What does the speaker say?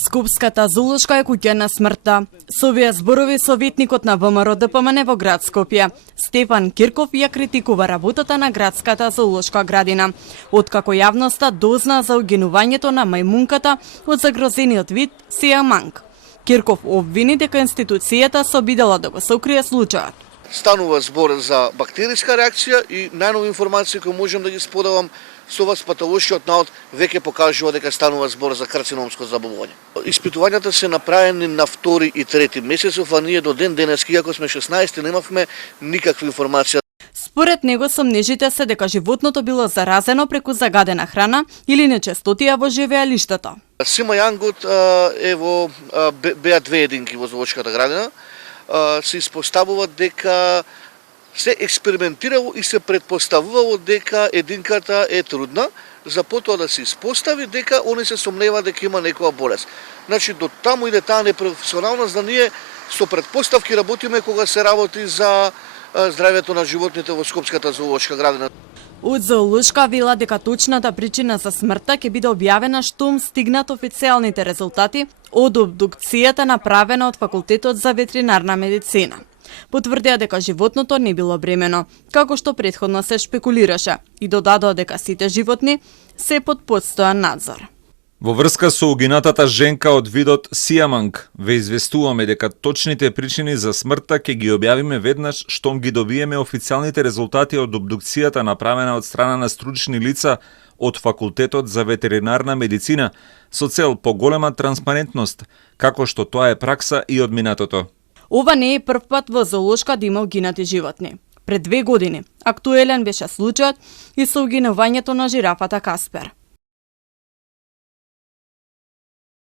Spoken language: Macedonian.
Скопската зоолошка е куќа на смртта. Со овие зборови советникот на ВМРО-ДПМН во град Скопје, Стефан Кирков, ја критикува работата на градската зоолошка градина, откако јавноста дозна за угинувањето на мајмунката од загрозениот вид сиаманг. Кирков обвини дека институцијата се обидела да го сокрие случајот. Станува збор за бактериска реакција и најнови информации кои можам да ги споделам со вас, патолошкиот наод веќе покажува дека станува збор за карциномско заболување. Испитувањата се направени на 2 и 3 месецов, а ние до ден денески, иако сме 16, немавме никаква информација. Според него сомнежите се дека животното било заразено преку загадена храна или нечестотија во живеалиштето. Симајангот беа 2 единки во зоолошката градина. Се испоставува дека се експериментирало и се предпоставувало дека единката е трудна, за потоа да се испостави дека они се сомнева дека има некоја болест. Значи, до таму иде таа непрофесионалност да ние со предпоставки работиме кога се работи за здравјето на животните во Скопската зоолошка градина. Од зоолошка вела дека точната причина за смртта ќе биде објавена штом стигнат официјалните резултати од обдукцијата направена од Факултетот за ветеринарна медицина. Потврдија дека животното не било бремено, како што претходно се шпекулираше, и додадоа дека сите животни се под постојан надзор. Во врска со угинатата женка од видот сиаманг, ве известуваме дека точните причини за смртта ќе ги објавиме веднаш штом ги добиеме официјалните резултати од обдукцијата направена од страна на стручни лица од Факултетот за ветеринарна медицина со цел поголема транспарентност, како што тоа е пракса и од минатото. Ова не е прв пат во зоолошка да има угинати животни. Пред 2 години актуелен беше случајот и со угинувањето на жирафата Каспер.